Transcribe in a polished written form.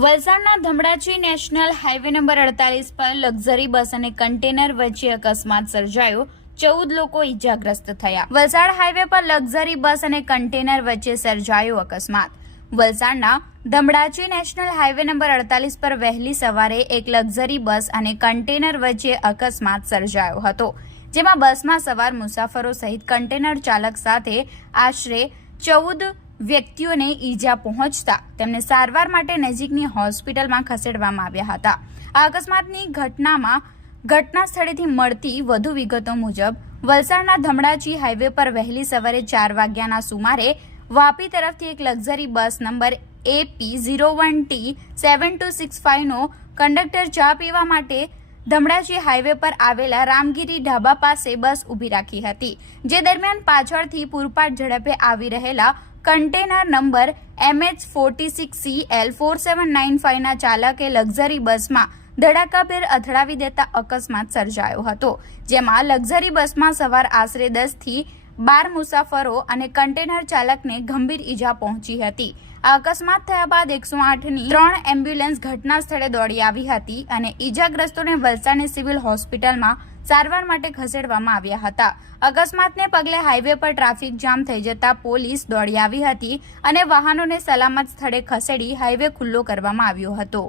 વલસાડના Dhamdachi national highway number 48 પર luxury bus અને કન્ટેનર વચ્ચે અકસ્માત સર્જાયો, 14 લોકો ઈજાગ્રસ્ત થયા। વલસાડ હાઈવે પર લક્ઝરી બસ અને કન્ટેનર વચ્ચે સર્જાયો અકસ્માત। વલસાડના ધમડાચી નેશનલ હાઈવે નંબર 48 પર વહેલી સવારે એક લક્ઝરી બસ અને કન્ટેનર વચ્ચે અકસ્માત સર્જાયો હતો, જેમાં બસમાં સવાર મુસાફરો સહિત કન્ટેનર ચાલક સાથે આશરે 14 વ્યક્તિઓને ઈજા પહોંચતા તેમને સારવાર માટે નજીકની હોસ્પિટલમાં ખસેડવામાં આવ્યા હતા। આ અકસ્માતની ઘટના સ્થળેથી મળતી વધુ વિગતો મુજબ વલસાડના ધમડાચી હાઈવે પર વહેલી સવારે 4 વાગ્યાના સુમારે વાપી તરફથી એક લક્ઝરી બસ નંબર AP01T7265 નો કંડક્ટર ચા પીવા માટે ધમડાચી હાઈવે પર આવેલા રામગીરી ઢાબા પાસે બસ ઊભી રાખી હતી, જે દરમિયાન પાછળથી પૂરપાટ ઝડપે આવી રહેલા કન્ટેનર નંબર MH46CL4795 ના ચાલકે લક્ઝરી બસમાં ધડાકાભેર અથડાવી દેતા અકસ્માત સર્જાયો હતો, જેમાં લક્ઝરી બસમાં સવાર આશરે 10 થી 12 મુસાફરો અને કન્ટેનર ચાલકને ગંભીર ઈજા પહોંચી હતી। આ અકસ્માત થયા બાદ 108ની 3 એમ્બ્યુલન્સ ઘટના સ્થળે દોડી આવી હતી અને ઈજાગ્રસ્તોને વલસાડની સિવિલ હોસ્પિટલમાં સારવાર માટે ખસેડવામાં આવ્યા હતા। અકસ્માતને પગલે હાઈવે પર ટ્રાફિક જામ થઈ જતા પોલીસ દોડી આવી હતી અને વાહનોને સલામત સ્થળે ખસેડી હાઈવે ખુલ્લો કરવામાં આવ્યો હતો।